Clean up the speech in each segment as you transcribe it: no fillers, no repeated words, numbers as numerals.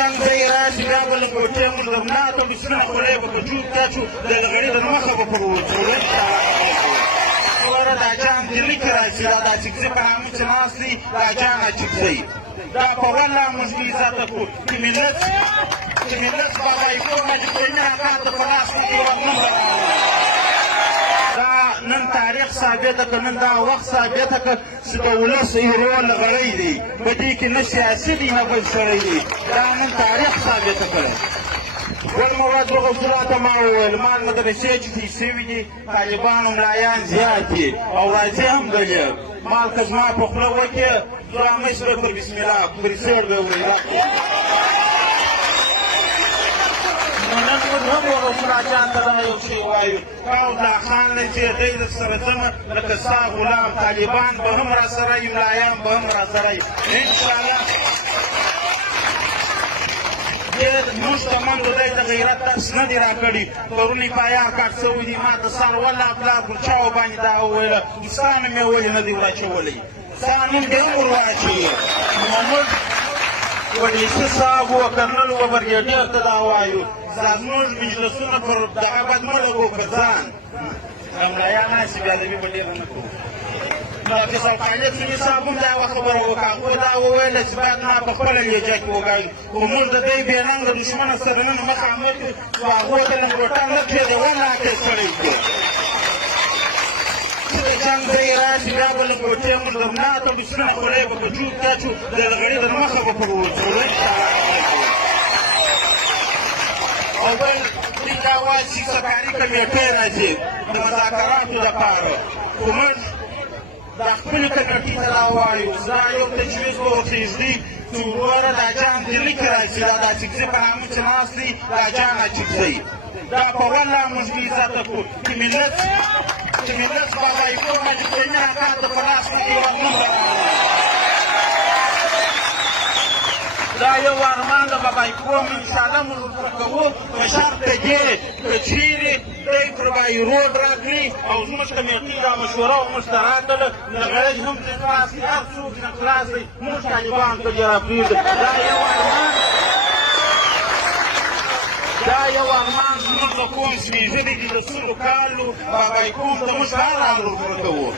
جنګ ځای راشي بیا به لږ ګوتې موږ د ناتو بسونه خولۍ به په جوب تاچو د لغړي د مخه به پر وچولۍ وره دا جان دلي کې راشي دا چکزي په نامه چې ناست دي دا جانه چکزی دا په والله موږ بې عزته کړو چې ملت بابایګو نجیبالدین اکا ته په لاس کې هېواد نه دا نن تاریخ ثابته که نن دا وخت ثابته که چې د ولس هیرو لغړی دی په دې کې نه سیاسي دی نه بل سړی دی دا نن تاریخ ثابته کړی بل مواد غوثالله ته ما وویل ما مدرسې چې تېر شوي دي طالبانو ملایان زیات دي او راځي هم دلې مال که زما په خوله وکړې ډرامه سره پر بسم الله پر سیر به وویل نن موږ هم غوثالله جان ته دا یو شی وایو الله خان دی چې دی درسره ځمه لکه ستا غلام طالبان به هم راسره وي ملایان به هم راسره وي انشاءالله موږ ته منډو دی د غیرت درس نه دي راکړي پرون یې پایار کاټ شوي دي ما ته سر والله پلار پر چاو باندې دا وویله ستا نوم یې ولې نه دی ور ستا نوم دې هم ور واچوي محمد ولیسي صاحب و کرنل و بریډیر ته دا وایو زموږ مجلسونه پر دغه بد مه لګو که ځان ملایان هسې بېادبي به ډېره نه کوو فیصل خالد سني صاحب هم دا یوه خبره وکړه هغوی دا وویله چې باید ما په خپله لهجه کې ووایو خو موږ د دی بې رنګه دښمنه سره نن مخامخ یو خو هغو ته لنګوټه نه پرېږدي وناکې کړی کړو چې د جنګ ځای راشي بیا به لنګوټې موږ د ناتو بسونه خولۍ به په جوب تاچو د لغړي د مخه به پر وچولۍ او بل دوی دا وایي چې سرکاري کمیټې راځي د مذاکراتو دپاره خو موږ دا خپلې کمیټې ته دا وایو دا یو تجویز به ورته ږدي چې وګوره دا جان دلي کې راځي دا چکزي په نامه چې ناست دي دا جانه چکزی دا په والله موږ بې عزته کړو چې ملت بابایګو نجیبالدین اکا ته په لاس کې هېواد نه دا یو ارمان د بابایګو انشاءالله موږ ورسره کوو په شرط د دې که چیرې دی پر بای روډ راکړي او زموږ کمیټې دا مشوره موږ ته راکړله لغړج هم ترې خلاص کړي هر څوک نه خلاص دی موږ طالبانو ته دې راپرېږدي دا یو ارمان زموږ له کوم سپېژلي دي د سلو کالو بابایګو ته موږ هر حال ورسره کوو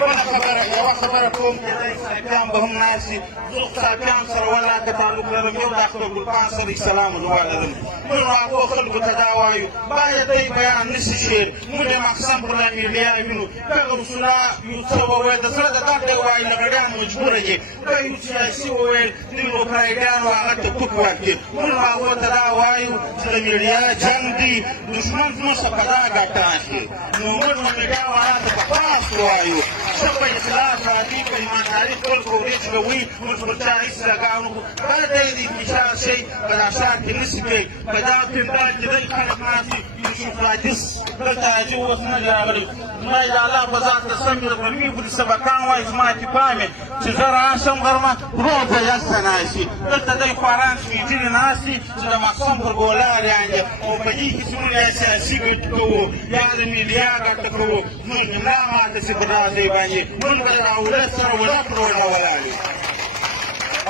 بله خبره یوه خبره کوم کېدای صاحبیان به هم ناست دي زه صاحبیان سره والله که تعلق لرم یو د اختر ګلپان سره سلام دعا لرم موږ هغو خلکو ته دا وایو باید دی بیان نشي شعر موږ یې مقسم پر لا میډیا وینو که رسوله یو څه وویل د زړه د درد یې وایي لغړیان مجبوره دي که یو سیاسي وویل دوی روپرایډیانو هغه ته ټوک ورکړي موږ هغو ته دا وایو چې د میډیا جنګ دی دښمن زموږ څخه په دا ګټه اخلي نو موږ د میډیا والا ته په خاص وایو ژبه اخلاص عادي په ایمانداري خپل کوریج کوي موږ پر چا هېڅ لګاو نه کړو بله دی د انتشار شی په دا ښار کې نشي کوي په دغه پنډال کې دی خلک ناست دي یوسف رادس دلته راځي اوس نه دي راغلي زما د الله په ذات قسم مې د غرمې پورې سبقان وایي زما اتفاق مې چې زه راشم غرمه روغ به هلته ناست دي دلته دی خواران سپېڅلي ناست دي چې د مقصم پر ګولاریان دي او په دې کې چې موږ یا سیاسي ګټې کوو یا د میډیا ګټه کوو موږ ملا ماته شي په دغه ځای باندې موږ به د اولاد سره ولټ روډه ولاړ یو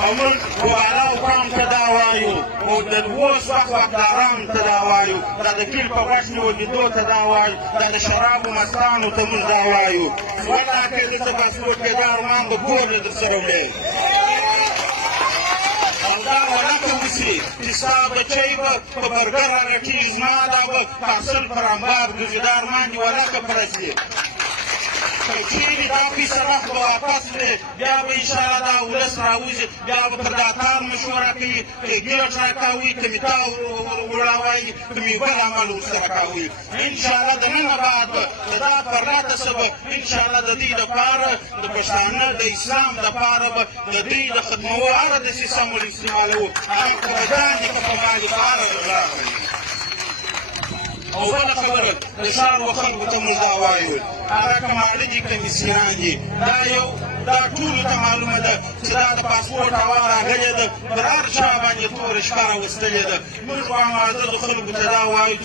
او موږ والاو قام ته دا وایو او د اوس وخت واکدارانو ته دا وایو دا د کیل په غوښ نیولېدو ته دا وایو دا د شرابو مستانو ته موږ دا وایو والله که یې دلته پاسپورټ کې دا ارمان د کور دی درسره وړی او دا ولکه وشي چې ستا بچی به په برګر هغټېږي زما دا به پارسل پر امبار ګرځي دا ارمان دې ولکه پوره شي که چیرې دا پیسه وخت به واپس کړې بیا به انشاءالله دا ولس راوځي بیا به پر دا کار مشوره کوي که ګېټ راکاوي که مې تا وړاوایي که مې بل عمل ورسره کاوي انشاءالله د ننه بعد به د دا پرلاته څه به انشاءالله د دوی دپاره د پښتانه د اسلام دپاره به د دوی د ختمولو هره دسیسه مو استعمالوو هغه که په ځان دي که په مال په هره غلا کوي او بله خبره د ښار و خلکو ته موږ دا وایو هغه که ماړه دي که مسکینان دي دا ټولو ته معلومه ده چې دا د پاسپورټ هوا راغلې ده پر هر چا باندې توره شپه راوستلې ده موږ واماده خلکو ته دا وایو